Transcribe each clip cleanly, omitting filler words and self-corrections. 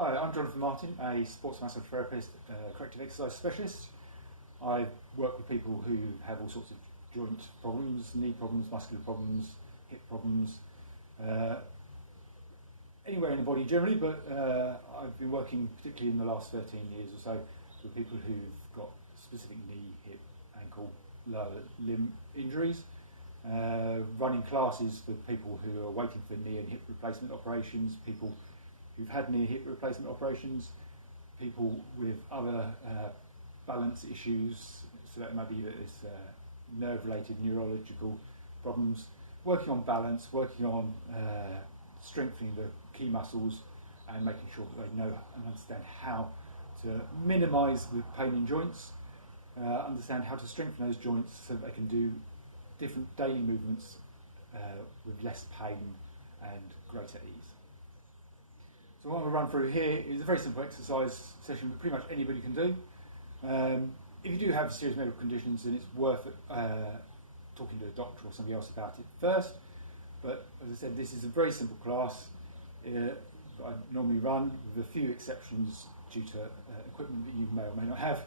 Hi, I'm Jonathan Martin, a sports massage therapist, corrective exercise specialist. I work with people who have all sorts of joint problems, knee problems, muscular problems, hip problems, anywhere in the body generally, but I've been working particularly in the last 13 years or so with people who've got specific knee, hip, ankle, lower limb injuries, running classes for people who are waiting for knee and hip replacement operations, people who've had knee hip replacement operations, people with other balance issues, so that might be that it's nerve-related neurological problems, working on balance, working on strengthening the key muscles and making sure that they know and understand how to minimise the pain in joints, understand how to strengthen those joints so that they can do different daily movements with less pain and greater ease. So what I'm going to run through here is a very simple exercise session that pretty much anybody can do. If you do have serious medical conditions, then it's worth talking to a doctor or somebody else about it first. But as I said, this is a very simple class that I normally run, with a few exceptions due to equipment that you may or may not have.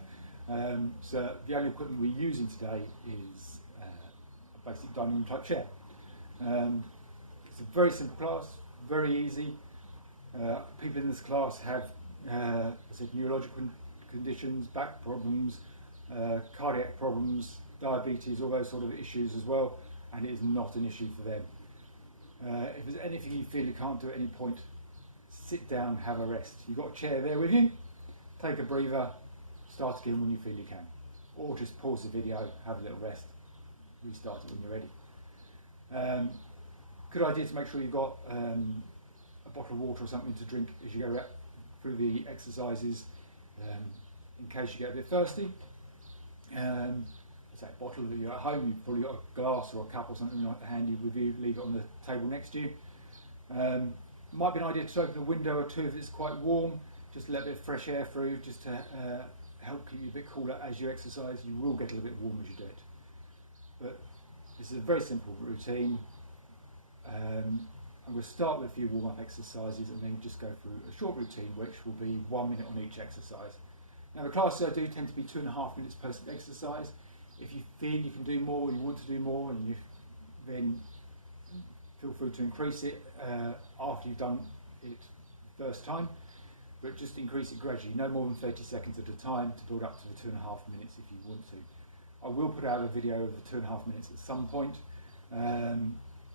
So the only equipment we're using today is a basic dining room type chair. It's a very simple class, very easy. People in this class have neurological conditions, back problems, cardiac problems, diabetes, all those sort of issues as well, and it is not an issue for them. If there's anything you feel you can't do at any point, sit down, have a rest. You've got a chair there with you, take a breather, start again when you feel you can. Or just pause the video, have a little rest, restart it when you're ready. Good idea to make sure you've got a bottle of water or something to drink as you go through the exercises, in case you get a bit thirsty. It's that bottle that you're at home, you've probably got a glass or a cup or something like handy with you, leave it on the table next to you. Might be an idea to open a window or two if it's quite warm, just to let a bit of fresh air through, just to help keep you a bit cooler as you exercise. You will get a little bit warm as you do it. But this is a very simple routine. I'm going to start with a few warm-up exercises and then just go through a short routine, which will be 1 minute on each exercise. Now, the classes I do tend to be 2.5 minutes per exercise. If you feel you can do more, you want to do more, and then feel free to increase it after you've done it first time, but just increase it gradually, no more than 30 seconds at a time to build up to the 2.5 minutes if you want to. I will put out a video of the 2.5 minutes at some point,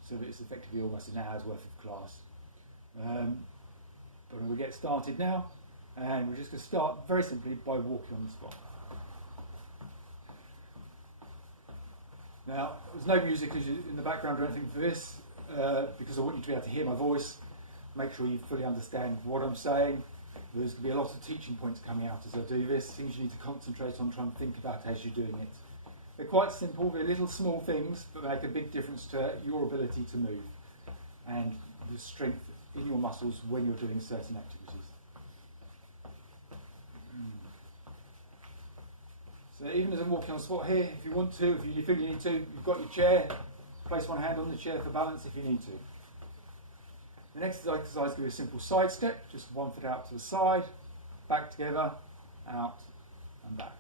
so that it's effectively almost an hour's worth of class. But we'll get started now, and we're just going to start very simply by walking on the spot. Now, there's no music in the background or anything for this, because I want you to be able to hear my voice, make sure you fully understand what I'm saying. There's going to be a lot of teaching points coming out as I do this, things you need to concentrate on, try and think about as you're doing it. They're quite simple, they're little small things, but they make a big difference to your ability to move and the strength in your muscles when you're doing certain activities. So even as I'm walking on the spot here, if you want to, if you feel you need to, you've got your chair, place one hand on the chair for balance if you need to. The next exercise will be a simple side step, just one foot out to the side, back together, out and back.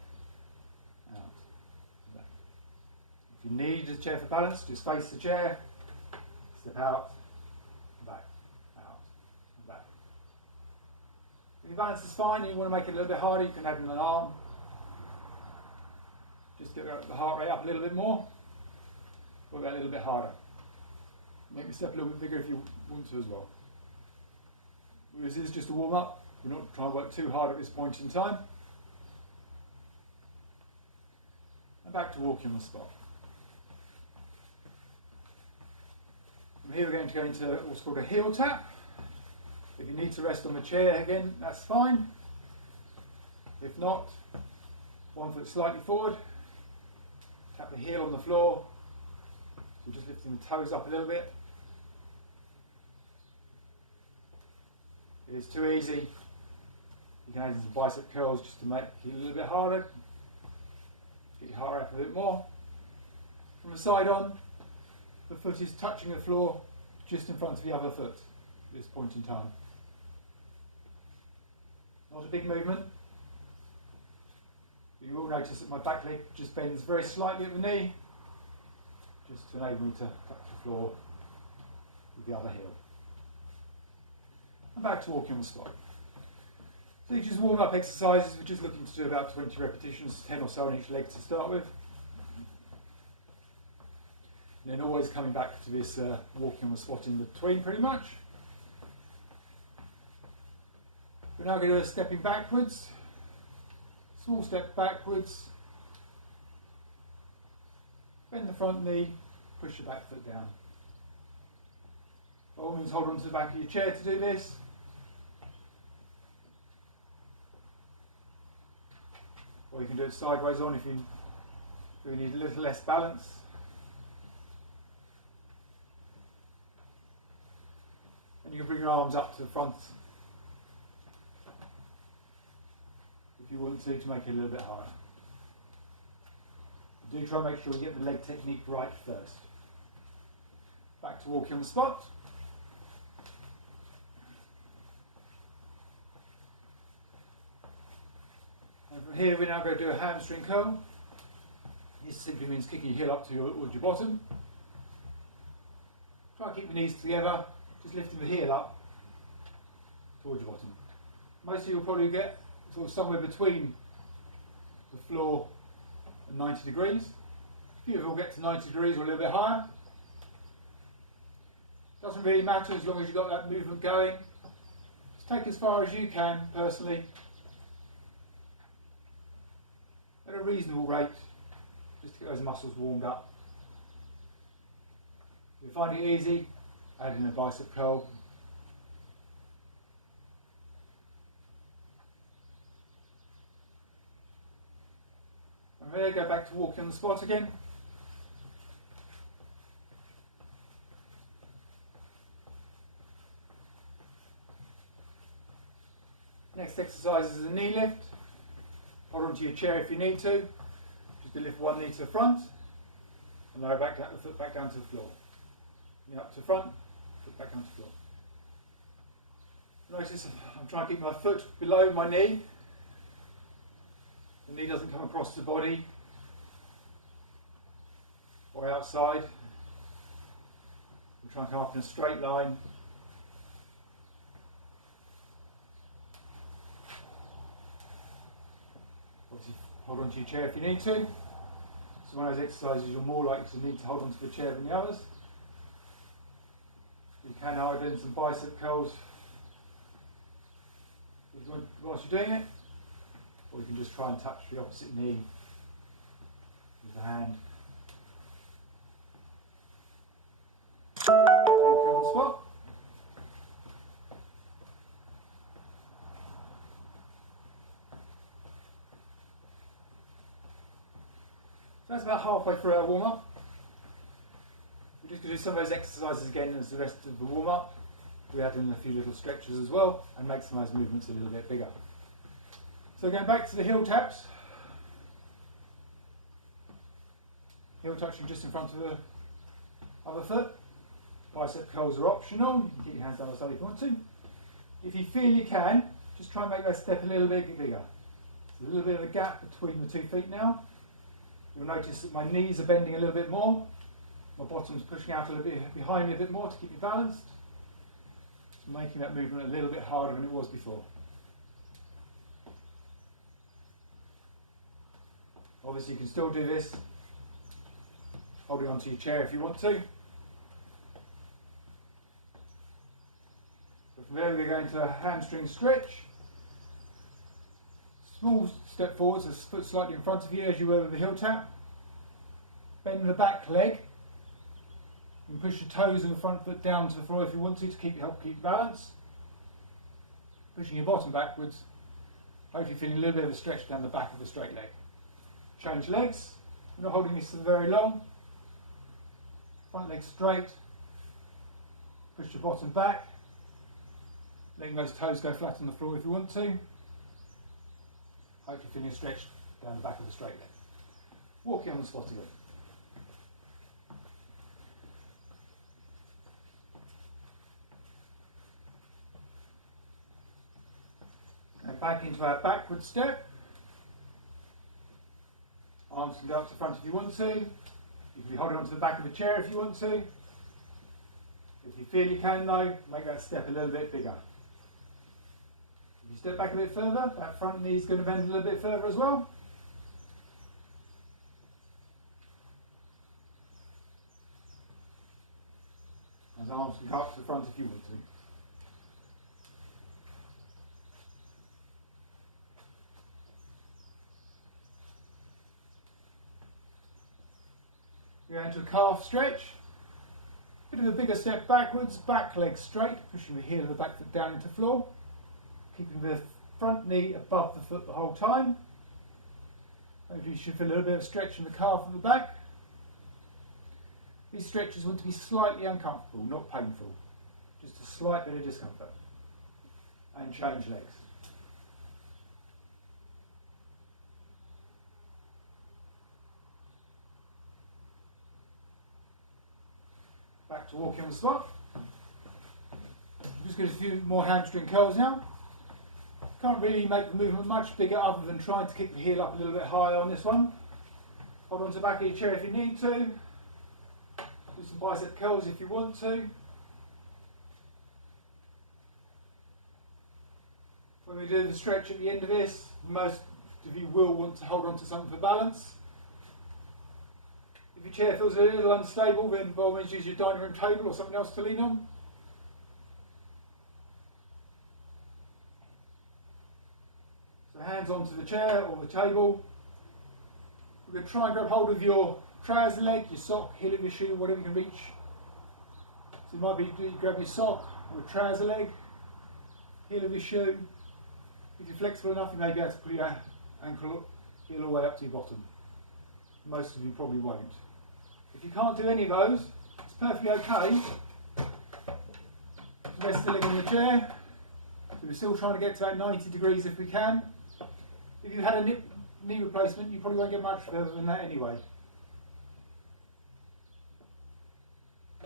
If you need a chair for balance, just face the chair, step out, back, out, and back. If your balance is fine and you want to make it a little bit harder, you can add an arm. Just get the heart rate up a little bit more, or go a little bit harder. Make the step a little bit bigger if you want to as well. This is just a warm up, you're not trying to work too hard at this point in time. And back to walking on the spot. From here we're going to go into what's called a heel tap. If you need to rest on the chair again, that's fine. If not, one foot slightly forward, tap the heel on the floor. So just lifting the toes up a little bit. If it's too easy, you can add in some bicep curls just to make it a little bit harder. Get your heart rate up a bit more. From the side on, the foot is touching the floor just in front of the other foot at this point in time. a big movement. You will notice that my back leg just bends very slightly at the knee, just to enable me to touch the floor with the other heel. And back to walking on the spot. So these just warm up exercises. We're just looking to do about 20 repetitions, 10 or so on each leg to start with. And then always coming back to this walking on the spot in between pretty much. We're now going to do a stepping backwards. Small step backwards. Bend the front knee, push your back foot down. By all means, hold on to the back of your chair to do this. Or you can do it sideways on if you need a little less balance. And you can bring your arms up to the front if you want to make it a little bit higher. Do try and make sure we get the leg technique right first. Back to walking on the spot. And from here we're now going to do a hamstring curl. This simply means kicking your heel up towards your bottom. Try and keep your knees together, just lifting the heel up towards your bottom. Most of you will probably get sort of somewhere between the floor and 90 degrees. A few of you will get to 90 degrees or a little bit higher. Doesn't really matter as long as you've got that movement going. Just take as far as you can, personally, at a reasonable rate, just to get those muscles warmed up. If you find it easy, add in a bicep curl. And there, go back to walking on the spot again. Next exercise is a knee lift. Hold on to your chair if you need to. Just to lift one knee to the front and lower back down, the foot back down to the floor. Knee up to the front, foot back down to the floor. Notice I'm trying to keep my foot below my knee. The knee doesn't come across the body or outside. We try and come up in a straight line. Obviously, hold on to your chair if you need to. It's one of those exercises you're more likely to need to hold on to the chair than the others. You can add in some bicep curls whilst you're doing it, or you can just try and touch the opposite knee with the hand. Walk on the spot. So that's about halfway through our warm-up. We're just going to do some of those exercises again as the rest of the warm-up. We add in a few little stretches as well and make some of those movements a little bit bigger. So going back to the heel taps. Heel touching just in front of the other foot. Bicep curls are optional. You can keep your hands down the side if you want to. If you feel you can, just try and make that step a little bit bigger. There's a little bit of a gap between the 2 feet now. You'll notice that my knees are bending a little bit more. My bottom's pushing out a little bit behind me a bit more to keep you balanced. It's making that movement a little bit harder than it was before. Obviously you can still do this holding onto your chair if you want to. But from there we're going to a hamstring stretch. Small step forwards, a foot slightly in front of you as you were with the heel tap. Bend the back leg. You can push your toes and the front foot down to the floor if you want to help keep balance. Pushing your bottom backwards. Hopefully feeling a little bit of a stretch down the back of the straight leg. Change legs. We're not holding this for very long. Front leg straight. Push your bottom back. Letting those toes go flat on the floor if you want to. Hopefully feeling a stretch down the back of the straight leg. Walking on the spot again. And back into our backward step. Arms can go up to the front if you want to. You can be holding onto the back of a chair if you want to. If you feel you can though, make that step a little bit bigger. If you step back a bit further, that front knee is going to bend a little bit further as well. As arms can go up to the front if you want to. We're going to a calf stretch. Bit of a bigger step backwards, back leg straight, pushing the heel of the back foot down into the floor. Keeping the front knee above the foot the whole time. Hopefully you should feel a little bit of stretch in the calf at the back. These stretches want to be slightly uncomfortable, not painful. Just a slight bit of discomfort. And change legs. Back to walking on the spot. I'm just going to do a few more hamstring curls now. Can't really make the movement much bigger other than trying to kick the heel up a little bit higher on this one. Hold on to the back of your chair if you need to. Do some bicep curls if you want to. When we do the stretch at the end of this, most of you will want to hold on to something for balance. If your chair feels a little unstable, then by all means use your dining room table or something else to lean on. So hands onto the chair or the table. We're going to try and grab hold of your trouser leg, your sock, heel of your shoe, whatever you can reach. So it might be you grab your sock or trouser leg, heel of your shoe. If you're flexible enough, you may be able to pull your ankle heel all the way up to your bottom. Most of you probably won't. If you can't do any of those, it's perfectly okay to rest the leg on the chair. So we're still trying to get to about 90 degrees if we can. If you had a knee replacement, you probably won't get much further than that anyway.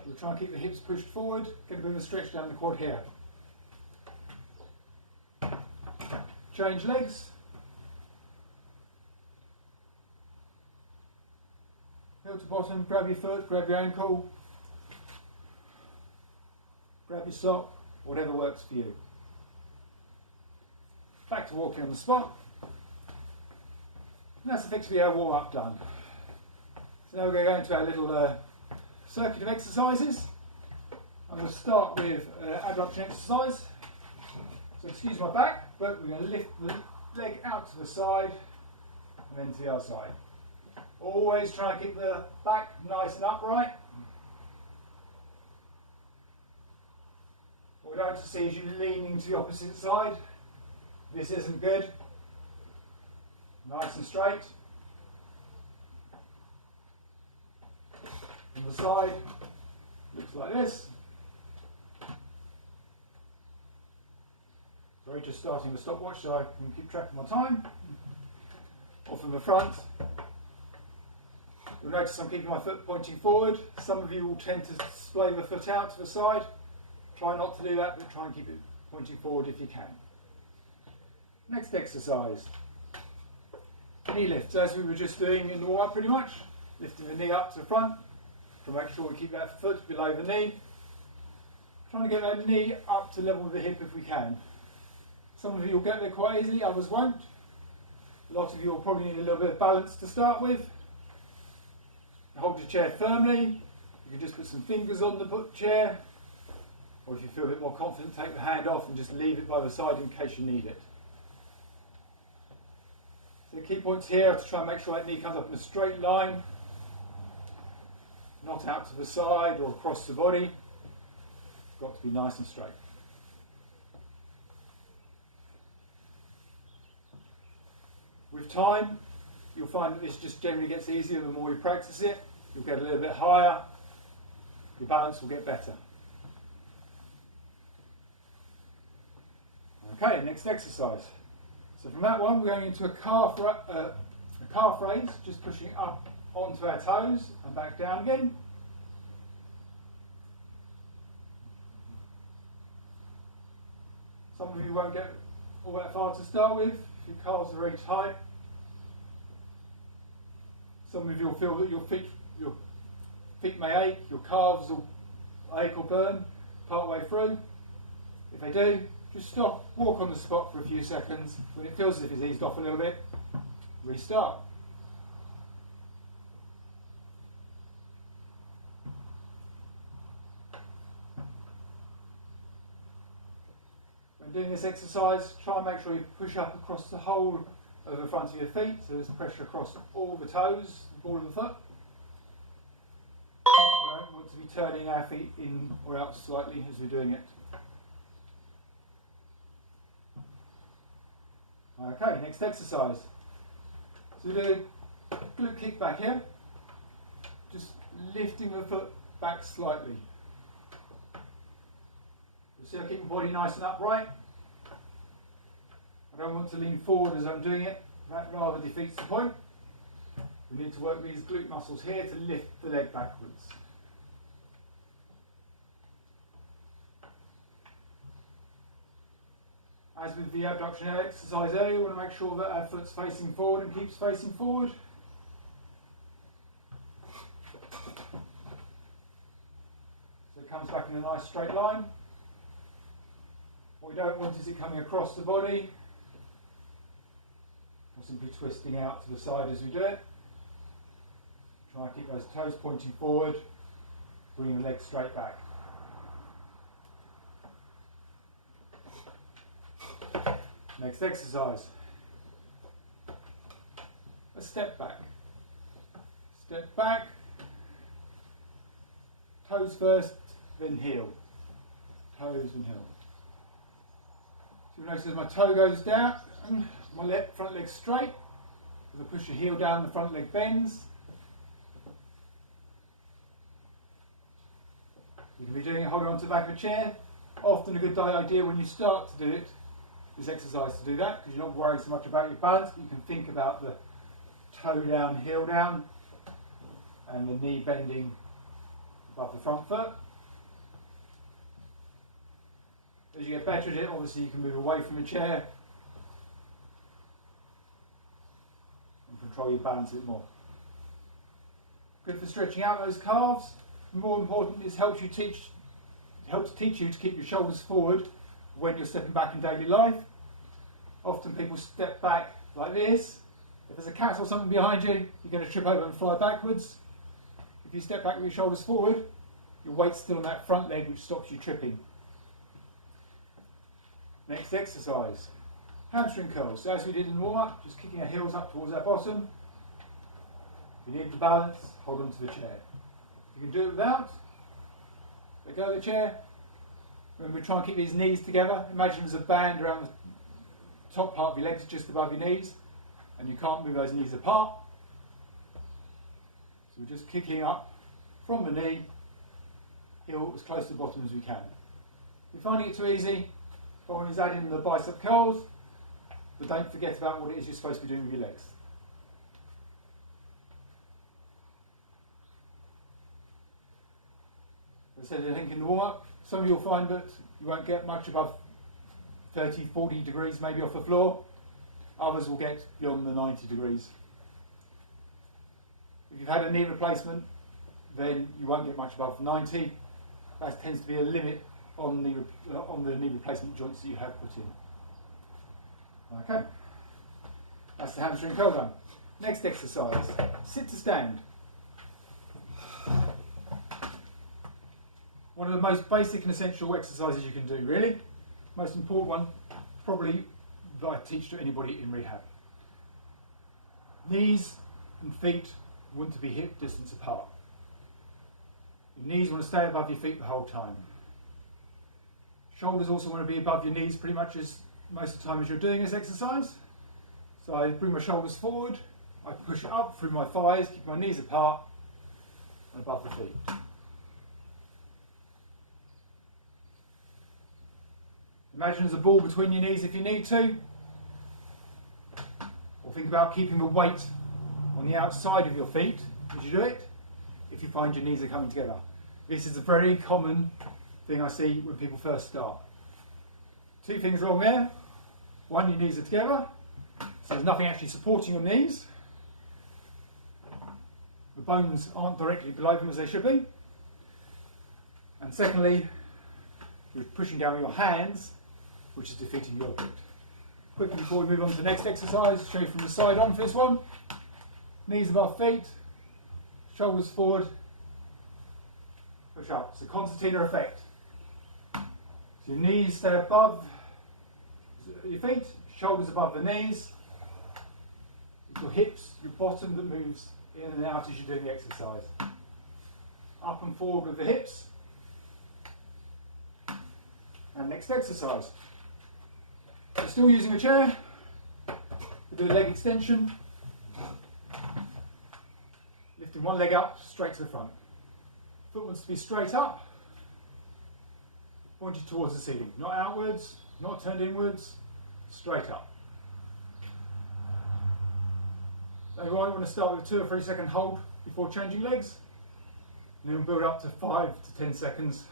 We'll try and keep the hips pushed forward, get a bit of a stretch down the quad here. Change legs. Heel to bottom, grab your foot, grab your ankle, grab your sock, whatever works for you. Back to walking on the spot. And that's effectively our warm up done. So now we're going to go into our little circuit of exercises. I'm going to start with abduction exercise. So excuse my back, but we're going to lift the leg out to the side and then to the other side. Always try and keep the back nice and upright. What we don't want to see is you leaning to the opposite side. This isn't good. Nice and straight. On the side, looks like this. Sorry, just starting the stopwatch so I can keep track of my time. Off from the front. You'll notice I'm keeping my foot pointing forward. Some of you will tend to splay the foot out to the side. Try not to do that, but try and keep it pointing forward if you can. Next exercise. Knee lifts, as we were just doing in the warm-up pretty much. Lifting the knee up to the front to make sure we keep that foot below the knee. Trying to get that knee up to level with the hip if we can. Some of you will get there quite easily, others won't. A lot of you will probably need a little bit of balance to start with. Hold your chair firmly. You can just put some fingers on the chair, or if you feel a bit more confident, take the hand off and just leave it by the side in case you need it. So the key points here are to try and make sure that knee comes up in a straight line, not out to the side or across the body. It's got to be nice and straight. With time, you'll find that this just generally gets easier the more you practice it. You'll get a little bit higher, your balance will get better. Okay, next exercise. So from that one, we're going into a calf raise, just pushing up onto our toes and back down again. Some of you won't get all that far to start with. If your calves are very tight, some of you will feel that your feet may ache, your calves will ache or burn part way through. If they do, just stop, walk on the spot for a few seconds. When it feels as if it's eased off a little bit, restart. When doing this exercise, try and make sure you push up across the whole of the front of your feet, so there's pressure across all the toes, the ball of the foot. We don't want to be turning our feet in or out slightly as we're doing it. Okay, next exercise. So we do a glute kick back here, just lifting the foot back slightly. You see I keep my body nice and upright. I don't want to lean forward as I'm doing it, that rather defeats the point. We need to work these glute muscles here to lift the leg backwards. As with the abduction exercise earlier, we want to make sure that our foot's facing forward and keeps facing forward. So it comes back in a nice straight line. What we don't want is it coming across the body, or simply twisting out to the side as we do it. Try and keep those toes pointing forward, bringing the legs straight back. Next exercise. A step back. Step back. Toes first, then heel. Toes and heel. So you notice as my toe goes down, my front leg straight. As I push the heel down, the front leg bends. You can be doing it holding onto the back of a chair. Often a good idea when you start to do it, this exercise to do that, because you're not worried so much about your balance, but you can think about the toe down, heel down, and the knee bending above the front foot. As you get better at it, obviously you can move away from the chair and control your balance a bit more. Good for stretching out those calves. More important, it helps teach you to keep your shoulders forward when you're stepping back in daily life. Often people step back like this. If there's a cat or something behind you, you're going to trip over and fly backwards. If you step back with your shoulders forward, your weight's still on that front leg, which stops you tripping. Next exercise, hamstring curls. So as we did in the warm-up, just kicking our heels up towards our bottom. If you need the balance, hold on to the chair. If you can do it without, let go of the chair. Remember, try and keep these knees together. Imagine there's a band around the top part of your legs, just above your knees, and you can't move those knees apart. So we're just kicking up from the knee, heel as close to the bottom as we can. If you're finding it too easy, always add in the bicep curls, but don't forget about what it is you're supposed to be doing with your legs. As I said, I think in the warm-up, some of you will find that you won't get much above 30, 40 degrees maybe off the floor. Others will get beyond the 90 degrees. If you've had a knee replacement, then you won't get much above 90. That tends to be a limit on the knee replacement joints that you have put in. Okay, that's the hamstring curl run. Next exercise, sit to stand. One of the most basic and essential exercises you can do, really. Most important one, probably, that I teach to anybody in rehab. Knees and feet want to be hip distance apart. Your knees want to stay above your feet the whole time. Shoulders also want to be above your knees pretty much as most of the time as you're doing this exercise. So I bring my shoulders forward, I push it up through my thighs, keep my knees apart and above the feet. Imagine there's a ball between your knees if you need to. Or think about keeping the weight on the outside of your feet as you do it, if you find your knees are coming together. This is a very common thing I see when people first start. Two things wrong there. One, your knees are together, so there's nothing actually supporting your knees. The bones aren't directly below them as they should be. And secondly, you're pushing down with your hands, which is defeating the object. Quickly before we move on to the next exercise, show you from the side on for this one. Knees above feet, shoulders forward, push up. It's a concertina effect. So your knees stay above your feet, shoulders above the knees. It's your hips, your bottom that moves in and out as you're doing the exercise. Up and forward with the hips. And next exercise. So still using a chair. We do a leg extension. Lifting one leg up straight to the front. Foot wants to be straight up. Pointed towards the ceiling. Not outwards, not turned inwards, straight up. Now you might want to start with a 2 or 3 second hold before changing legs. And then we'll build up to 5 to 10 seconds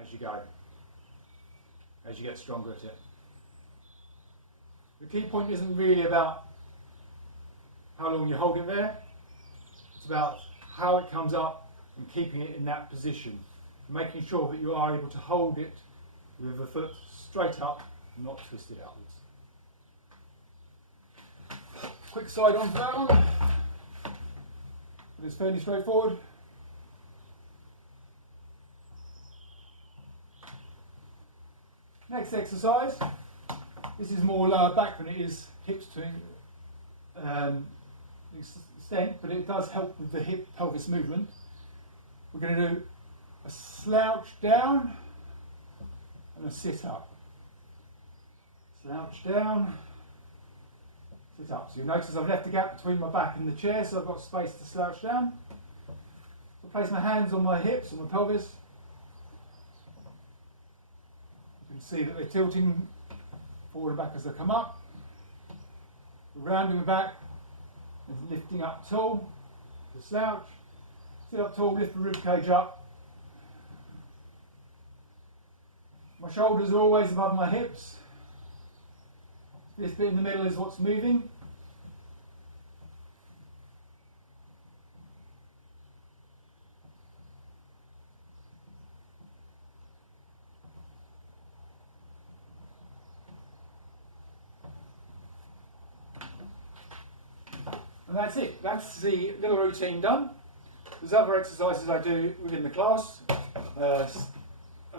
as you go, as you get stronger at it. The key point isn't really about how long you hold it there, it's about how it comes up and keeping it in that position, making sure that you are able to hold it with the foot straight up, not twisted outwards. Quick side on for that one. It's fairly straightforward. Next exercise. This is more lower back than it is hips to extent, but it does help with the hip pelvis movement. We're going to do a slouch down and a sit up. Slouch down, sit up. So you'll notice I've left a gap between my back and the chair, so I've got space to slouch down. I'll place my hands on my hips and my pelvis. You can see that they're tilting forward and back as they come up. Rounding the back and lifting up tall, to slouch. Sit up tall, lift the rib cage up. My shoulders are always above my hips. This bit in the middle is what's moving. And that's it. That's the little routine done. There's other exercises I do within the class. A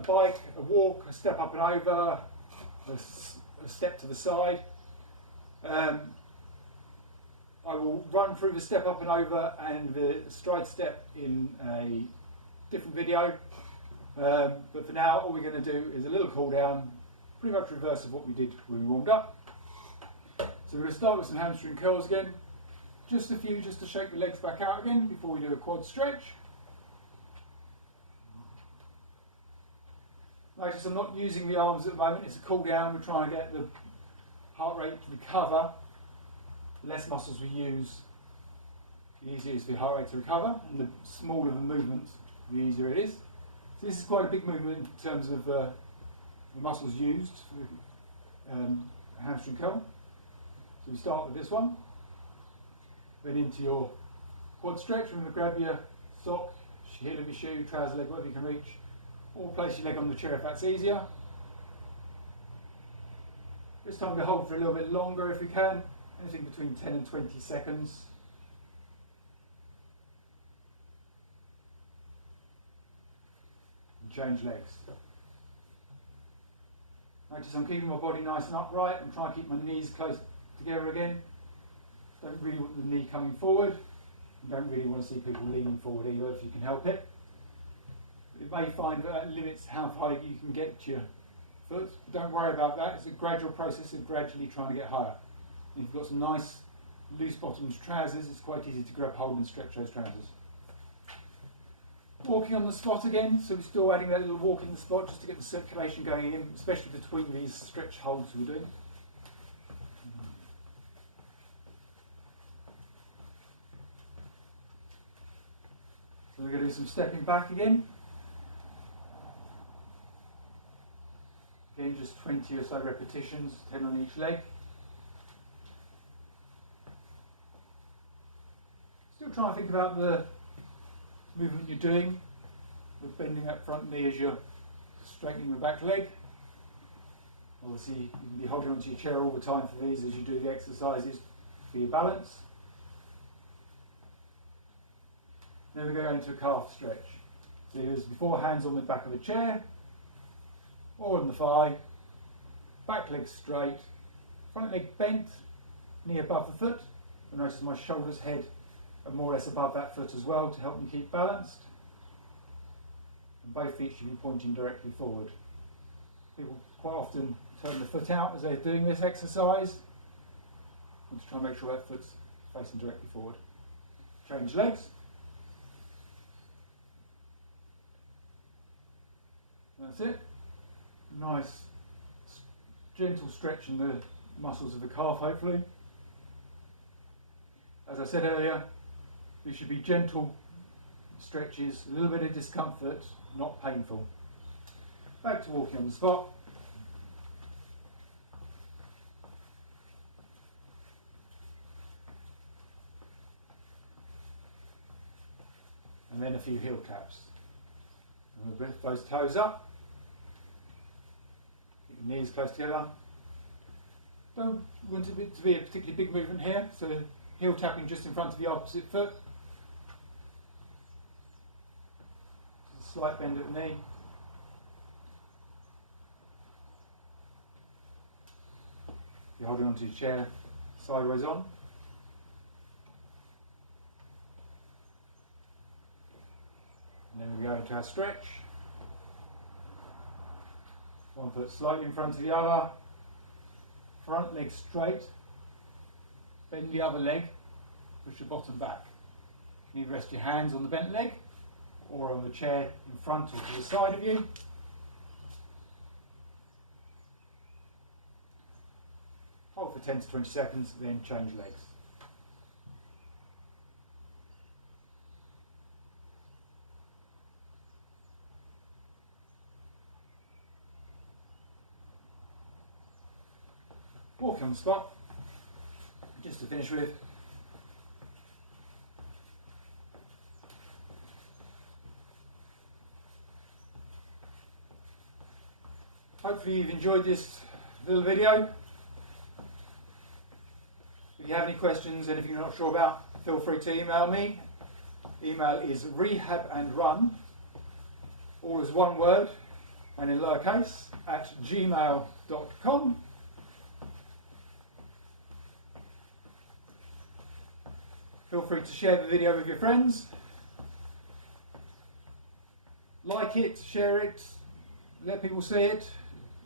bike, a walk, a step up and over, a step to the side. I will run through the step up and over and the stride step in a different video. But for now, all we're going to do is a little cool down, pretty much reverse of what we did when we warmed up. So we're going to start with some hamstring curls again. Just a few, just to shake the legs back out again before we do a quad stretch. Notice I'm not using the arms at the moment, it's a cool down. We're trying to get the heart rate to recover. The less muscles we use, the easier it is for the heart rate to recover, and the smaller the movement, the easier it is. So this is quite a big movement in terms of the muscles used for a hamstring curl. So we start with this one. Then into your quad stretch. Remember, grab your sock, heel of your shoe, trouser leg, whatever you can reach, or place your leg on the chair if that's easier. This time we hold for a little bit longer if we can, anything between 10 and 20 seconds. And change legs. Notice I'm keeping my body nice and upright. I'm trying to keep my knees close together again. Don't really want the knee coming forward. You don't really want to see people leaning forward either if you can help it. You may find that limits how high you can get to your foot. But don't worry about that. It's a gradual process of gradually trying to get higher. And if you've got some nice loose bottomed trousers, it's quite easy to grab hold and stretch those trousers. Walking on the spot again, so we're still adding that little walking spot just to get the circulation going in, especially between these stretch holds we're doing. So we're going to do some stepping back again. Again, just 20 or so repetitions, 10 on each leg. Still try and think about the movement you're doing with bending that front knee as you're straightening the back leg. Obviously, you can be holding onto your chair all the time for these as you do the exercises for your balance. Then we go into a calf stretch. So as before, hands on the back of the chair, or on the thigh, back leg straight, front leg bent, knee above the foot. And notice my shoulders, head are more or less above that foot as well to help me keep balanced. And both feet should be pointing directly forward. People quite often turn the foot out as they're doing this exercise. And to try and make sure that foot's facing directly forward. Change legs. That's it. Nice, gentle stretch in the muscles of the calf, hopefully. As I said earlier, these should be gentle stretches, a little bit of discomfort, not painful. Back to walking on the spot. And then a few heel taps. And we'll lift those toes up. Keep your knees close together. Don't want it to be a particularly big movement here, so heel tapping just in front of the opposite foot. Just a slight bend at the knee. You're holding onto your chair, sideways on. And then we go into our stretch. One foot slightly in front of the other. Front leg straight. Bend the other leg. Push your bottom back. You can either rest your hands on the bent leg or on the chair in front or to the side of you. Hold for 10 to 20 seconds, then change legs. Walk on the spot, just to finish with. Hopefully you've enjoyed this little video. If you have any questions, anything you're not sure about, feel free to email me. Email is rehabandrun, all as one word and in lowercase, at gmail.com. Feel free to share the video with your friends. Like it, share it, let people see it,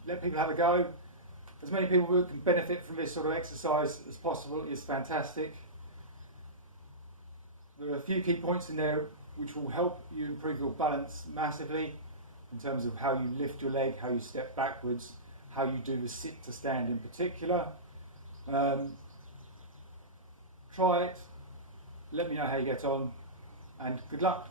let people have a go. As many people who can benefit from this sort of exercise as possible is fantastic. There are a few key points in there which will help you improve your balance massively in terms of how you lift your leg, how you step backwards, how you do the sit to stand in particular. Try it. Let me know how you get on, and good luck.